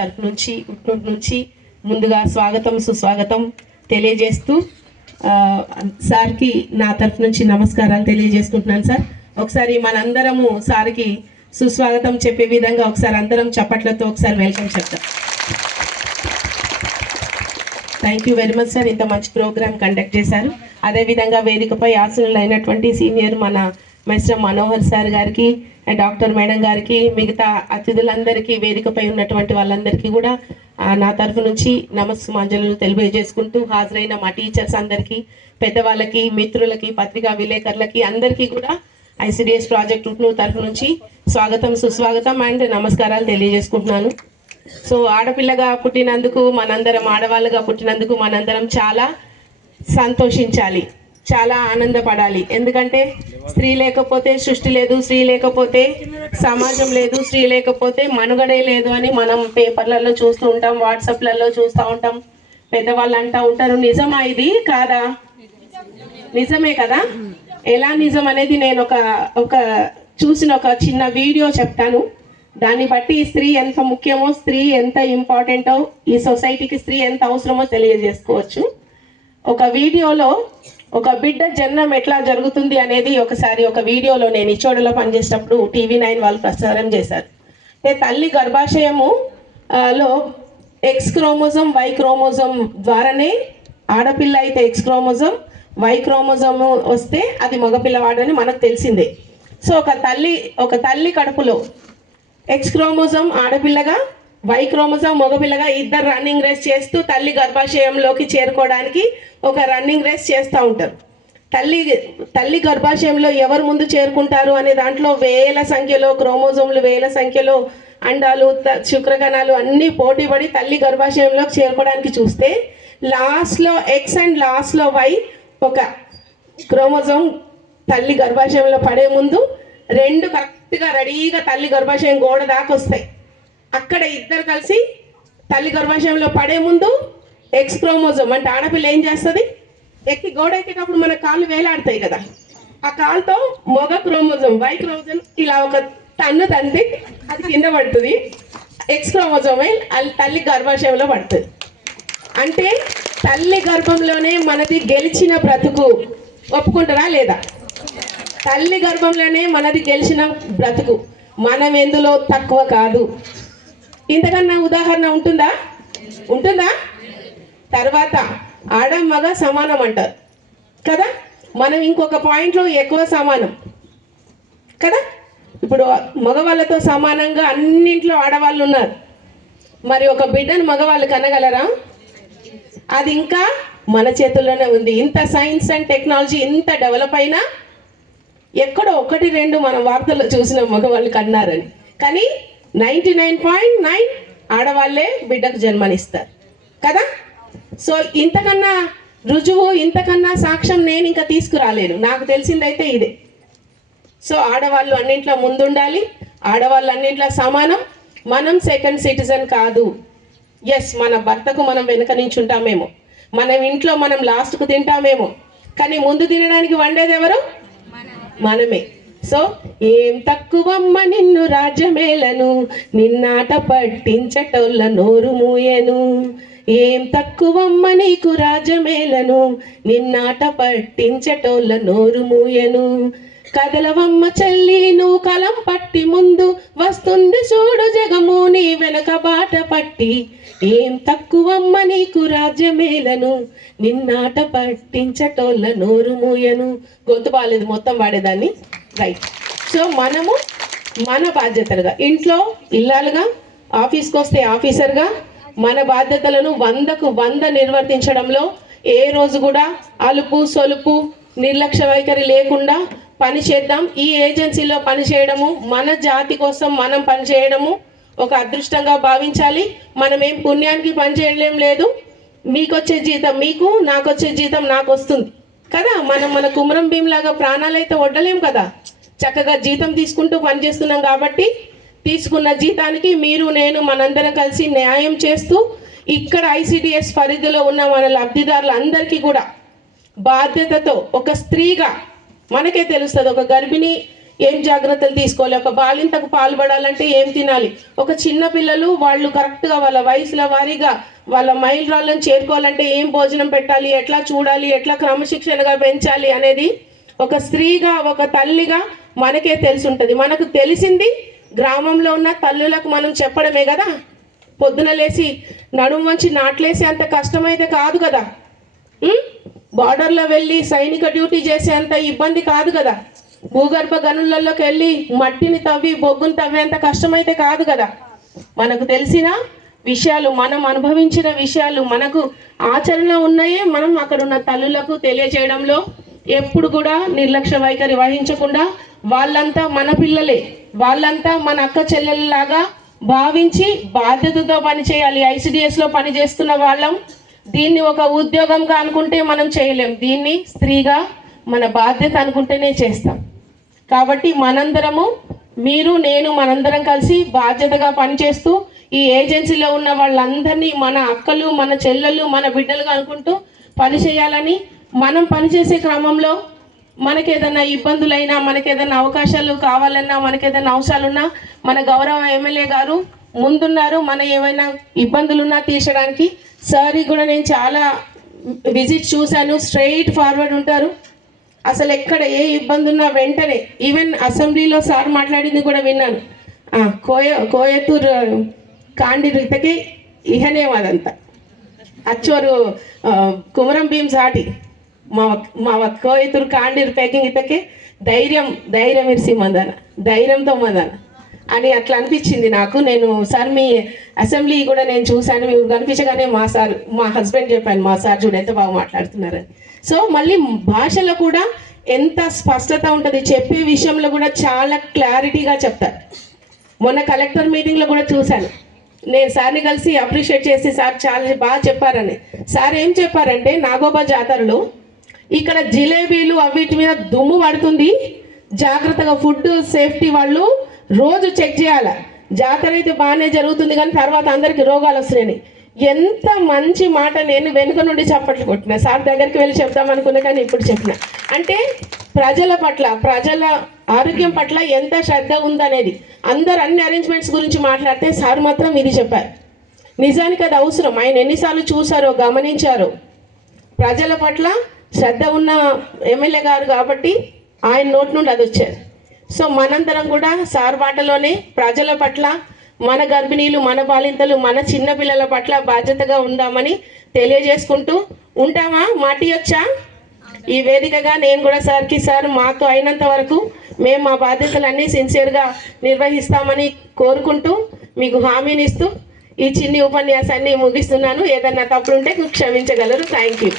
తరపు నుంచి ఉట్నూరు నుంచి ముందుగా స్వాగతం సుస్వాగతం తెలియజేస్తూ సార్కి నా తరపు నుంచి నమస్కారాలు తెలియజేసుకుంటున్నాను సార్. ఒకసారి మనందరము సార్కి సుస్వాగతం చెప్పే విధంగా ఒకసారి అందరం చప్పట్లతో ఒకసారి వెల్కమ్ చెప్తాం. Thank you very much sir ఇంత మంచి ప్రోగ్రామ్ కండక్ట్ చేశారు. అదేవిధంగా వేదికపై ఆసనులు అయినటువంటి సీనియర్ మన మిస్టర్ మనోహర్ సార్ గారికి అండ్ డాక్టర్ మేడం గారికి మిగతా అతిథులందరికీ వేదికపై ఉన్నటువంటి వాళ్ళందరికీ కూడా నా తరఫు నుంచి నమస్మాంజలు తెలియజేసుకుంటూ హాజరైన మా టీచర్స్ అందరికీ పెద్దవాళ్ళకి మిత్రులకి పత్రికా విలేకరులకి అందరికీ కూడా ఐసిడిఎస్ ప్రాజెక్ట్ ఉట్నూరు తరఫు నుంచి స్వాగతం సుస్వాగతం అండ్ నమస్కారాలు తెలియజేసుకుంటున్నాను. సో ఆడపిల్లగా పుట్టినందుకు మనందరం ఆడవాళ్ళగా పుట్టినందుకు మనందరం చాలా సంతోషించాలి చాలా ఆనందపడాలి. ఎందుకంటే స్త్రీ లేకపోతే సృష్టి లేదు స్త్రీ లేకపోతే సమాజం లేదు స్త్రీ లేకపోతే మనుగడే లేదు అని మనం పేపర్లలో చూస్తూ ఉంటాం వాట్సాప్లలో చూస్తూ ఉంటాం. పెద్దవాళ్ళు అంటూ ఉంటారు నిజమా ఇది? కాదా? నిజమే కదా? ఎలా నిజం అనేది నేను ఒక ఒక చూసిన ఒక చిన్న వీడియో చెప్తాను. దాన్ని బట్టి స్త్రీ ఎంత ముఖ్యమో స్త్రీ ఎంత ఇంపార్టెంటో ఈ సొసైటీకి స్త్రీ ఎంత అవసరమో తెలియజేసుకోవచ్చు. ఒక వీడియోలో ఒక బిడ్డ జన్మం ఎట్లా జరుగుతుంది అనేది ఒకసారి ఒక వీడియోలో నేను ఇచ్చోడలో పనిచేసేటప్పుడు టీవీ నైన్ వాళ్ళు ప్రసారం చేశారు. అంటే తల్లి గర్భాశయము లో ఎక్స్ క్రోమోజోమ్ వై క్రోమోజోమ్ ద్వారానే ఆడపిల్ల అయితే ఎక్స్ క్రోమోజోమ్ వై క్రోమోజోమ్ వస్తే అది మగపిల్లవాడని మనకు తెలిసిందే. సో ఒక తల్లి ఒక తల్లి కడుపులో ఎక్స్ క్రోమోజోమ్ ఆడపిల్లగా వై క్రోమోజోమ్ మగపిల్లగా ఇద్దరు రన్నింగ్ రేస్ చేస్తూ తల్లి గర్భాశయంలోకి చేరుకోవడానికి ఒక రన్నింగ్ రేస్ చేస్తూ ఉంటారు. తల్లి తల్లి గర్భాశయంలో ఎవరు ముందు చేరుకుంటారు అనే దాంట్లో వేల సంఖ్యలో క్రోమోజోమ్లు వేల సంఖ్యలో అండాలు త- శుక్రకణాలు అన్నీ పోటీపడి తల్లి గర్భాశయంలోకి చేరుకోవడానికి చూస్తే లాస్ట్లో ఎక్స్ అండ్ లాస్ట్లో వై ఒక క్రోమోజోమ్ తల్లి గర్భాశయంలో పడే ముందు రెండు కరెక్ట్గా రెడీగా తల్లి గర్భాశయం గోడ దాకా వస్తాయి. అక్కడ ఇద్దరు కలిసి తల్లి గర్భాశయంలో పడే ముందు ఎక్స్ క్రోమోజోమ్ అంటే ఆడపిల్ల ఏం చేస్తుంది? ఎక్కి గోడ ఎక్కేటప్పుడు మన కాళ్ళు వేలాడతాయి కదా. ఆ కాలుతో మొగ క్రోమోజోమ్ వై క్రోమోజోమ్ ఇలా ఒక టన్ను తంది అది కింద పడుతుంది. ఎక్స్ క్రోమోజోమే అది తల్లి గర్భాశయంలో పడుతుంది. అంటే తల్లి గర్భంలోనే మనది గెలిచిన బ్రతుకు ఒప్పుకుంటారా లేదా? తల్లి గర్భంలోనే మనది గెలిచిన బ్రతుకు. మనం ఎందులో తక్కువ కాదు. ఇంతకన్నా ఉదాహరణ ఉంటుందా? ఉంటుందా? తర్వాత ఆడ మగ సమానం అంటారు. కదా? మనం ఇంకొక పాయింట్లో ఎక్కువ సమానం. కదా? ఇప్పుడు మగవాళ్ళతో సమానంగా అన్నింట్లో ఆడవాళ్ళు ఉన్నారు. మరి ఒక బిడ్డను మగవాళ్ళు కనగలరా? అది ఇంకా మన చేతుల్లోనే ఉంది. ఇంత సైన్స్ అండ్ టెక్నాలజీ ఇంత డెవలప్ అయినా ఎక్కడో ఒకటి రెండు మనం వార్తల్లో చూసిన మగవాళ్ళు కన్నారని. కానీ నైంటీ నైన్ పాయింట్ నైన్ ఆడవాళ్ళే బిడ్డకు జన్మనిస్తారు. కదా? సో ఇంతకన్నా రుజువు ఇంతకన్నా సాక్ష్యం నేను ఇంకా తీసుకురాలేను. నాకు తెలిసిందైతే ఇదే. సో ఆడవాళ్ళు అన్నింట్లో ముందుండాలి. ఆడవాళ్ళు అన్నింట్లో సమానం. మనం సెకండ్ సిటిజన్ కాదు. ఎస్ మన భర్తకు మనం వెనుక నించుంటామేమో మనం ఇంట్లో మనం లాస్ట్కు తింటామేమో. కానీ ముందు తినడానికి వండేది ఎవరు? మనమే. సో ఏం తక్కువమ్మ నిన్ను రాజ్యమేలను? నిన్నాట పట్టించటోళ్ళ నోరు మూయను. ఏం తక్కువమ్మ నీకు రాజమేలను నిన్నాట పట్టించటోళ్ళ నోరు మూయను. కదలవమ్మ చెల్లి నువ్వు కలం పట్టి ముందు వస్తుంది చూడు జగము నీ వెనక బాట పట్టి. ఏం తక్కువమ్మ నీకు రాజ్యమేలను నిన్నాట పట్టించటోళ్ళ నోరు మూయను. గొంతు బాగాలేదు మొత్తం వాడేదాన్ని. రైట్ సో మనము మన బాధ్యతలుగా ఇంట్లో ఇల్లాలుగా ఆఫీస్కి వస్తే ఆఫీసర్గా మన బాధ్యతలను వందకు వంద నిర్వర్తించడంలో ఏ రోజు కూడా అలుపు సొలుపు నిర్లక్ష్య వైఖరి లేకుండా పని చేద్దాం. ఈ ఏజెన్సీలో పనిచేయడము మన జాతి కోసం మనం పనిచేయడము ఒక అదృష్టంగా భావించాలి. మనం ఏం పుణ్యానికి పనిచేయలేం లేదు. మీకు వచ్చే జీతం మీకు నాకు వచ్చే జీతం నాకు వస్తుంది కదా? మనం మన కుమరం భీంలాగా ప్రాణాలైతే వడ్డలేం కదా? చక్కగా జీతం తీసుకుంటూ పనిచేస్తున్నాం కాబట్టి తీసుకున్న జీతానికి మీరు నేను మనందరం కలిసి న్యాయం చేస్తూ ఇక్కడ ఐసిడిఎస్ పరిధిలో ఉన్న మన లబ్ధిదారులందరికీ కూడా బాధ్యతతో ఒక స్త్రీగా మనకే తెలుస్తుంది ఒక గర్భిణి ఏం జాగ్రత్తలు తీసుకోవాలి ఒక బాలింతకు పాల్పడాలంటే ఏం తినాలి? ఒక చిన్న పిల్లలు వాళ్ళు కరెక్ట్గా వాళ్ళ వయసుల వారీగా వాళ్ళ మైల్ రాళ్ళను చేరుకోవాలంటే ఏం భోజనం పెట్టాలి ఎట్లా చూడాలి ఎట్లా క్రమశిక్షణగా పెంచాలి అనేది ఒక స్త్రీగా ఒక తల్లిగా మనకే తెలిసి ఉంటుంది మనకు తెలిసింది గ్రామంలో ఉన్న తల్లులకు మనం చెప్పడమే కదా? పొద్దున లేచి నడుము వంచి నాట్లేసి అంత కష్టమైతే కాదు కదా? బార్డర్లో వెళ్ళి సైనిక డ్యూటీ చేసేంత ఇబ్బంది కాదు కదా. భూగర్భ గనులలోకి వెళ్ళి మట్టిని తవ్వి బొగ్గును తవ్వేంత కష్టమైతే కాదు కదా. మనకు తెలిసిన విషయాలు మనం అనుభవించిన విషయాలు మనకు ఆచరణలో ఉన్నాయే మనం అక్కడున్న తల్లులకు తెలియజేయడంలో ఎప్పుడు కూడా నిర్లక్ష్య వైఖరి వహించకుండా వాళ్ళంతా మన పిల్లలే. వాళ్ళంతా మన అక్క చెల్లెలలాగా భావించి బాధ్యతతో పనిచేయాలి. ఐసిడిఎస్లో పనిచేస్తున్న వాళ్ళం దీన్ని ఒక ఉద్యోగంగా అనుకుంటే మనం చేయలేం. దీన్ని స్త్రీగా మన బాధ్యత అనుకుంటేనే చేస్తాం. కాబట్టి మనందరము మీరు నేను మనందరం కలిసి బాధ్యతగా పనిచేస్తూ ఈ ఏజెన్సీలో ఉన్న వాళ్ళందరినీ మన అక్కలు మన చెల్లెలు మన బిడ్డలుగా అనుకుంటూ పని చేయాలని మనం పనిచేసే క్రమంలో మనకేదైనా ఇబ్బందులైనా మనకేదైనా అవకాశాలు కావాలన్నా మనకేదైనా అవసరాలున్నా మన గౌరవ ఎమ్మెల్యే గారు ముందున్నారు. మన ఏమైనా ఇబ్బందులున్నా తీర్చడానికి సార్ కూడా నేను చాలా విజిట్ చూశాను. స్ట్రైట్ ఫార్వర్డ్ ఉంటారు. అసలు ఎక్కడ ఏ ఇబ్బంది ఉన్నా వెంటనే ఈవెన్ అసెంబ్లీలో సార్ మాట్లాడింది కూడా విన్నాను. కోయ కోయతూరు కాండి రీతకి ఇహనే అదంతా అచ్చోరు కుమరం భీం సాటి మా మా కోయతూరు కాండి ప్యాకింగ్ ఇతకే ధైర్యం ధైర్యం ఇరిసి మందాన. ధైర్యంతో మందాన. అని అట్లా అనిపించింది నాకు. నేను సార్ మీ అసెంబ్లీ కూడా నేను చూశాను. మీరు కనిపించగానే మా సార్ మా హస్బెండ్ చెప్పాను మా సార్ చూడు ఎంత బాగా మాట్లాడుతున్నారని. సో మళ్ళీ భాషలో కూడా ఎంత స్పష్టత ఉంటుంది చెప్పే విషయంలో కూడా చాలా క్లారిటీగా చెప్తారు మొన్న కలెక్టర్ మీటింగ్లో కూడా చూశాను. నేను సార్ని కలిసి అప్రిషియేట్ చేసి సార్ చాలా బాగా చెప్పారని. సార్ ఏం చెప్పారంటే నాగోబా జాతరలో ఇక్కడ జిలేబీలు అవిటి మీద దుమ్ము పడుతుంది. జాగ్రత్తగా ఫుడ్ సేఫ్టీ వాళ్ళు రోజు చెక్ చేయాలి? జాతర అయితే బాగానే జరుగుతుంది కానీ తర్వాత అందరికీ రోగాలు వస్తున్నాయి. ఎంత మంచి మాట నేను వెనుక నుండి చప్పట్లు కొట్టిన. సార్ దగ్గరికి వెళ్ళి చెప్దాం అనుకున్నా కానీ ఇప్పుడు చెప్పిన. అంటే ప్రజల పట్ల ప్రజల ఆరోగ్యం పట్ల ఎంత శ్రద్ధ ఉందనేది. అందరు అన్ని అరేంజ్మెంట్స్ గురించి మాట్లాడితే సార్ మాత్రం ఇది చెప్పారు. నిజానికి అది అవసరం. ఆయన ఎన్నిసార్లు చూసారో గమనించారో. ప్రజల పట్ల శ్రద్ధ ఉన్న ఎమ్మెల్యే గారు కాబట్టి ఆయన నోటి నుండి అది వచ్చారు సో మనందరం కూడా సార్ బాటలోనే ప్రజల పట్ల మన గర్భిణీలు మన బాలింతలు మన చిన్న పిల్లల పట్ల బాధ్యతగా ఉందామని తెలియజేసుకుంటూ ఉంటామా? మాటి వచ్చా? ఈ వేదికగా నేను కూడా సార్కి సార్ మాతో అయినంత వరకు మేము మా బాధ్యతలన్నీ సిన్సియర్గా నిర్వహిస్తామని కోరుకుంటూ మీకు హామీనిస్తూ ఈ చిన్ని ఉపన్యాసాన్ని ముగిస్తున్నాను. ఏదన్నా తప్పులుంటే క్షమించగలరు. Thank you.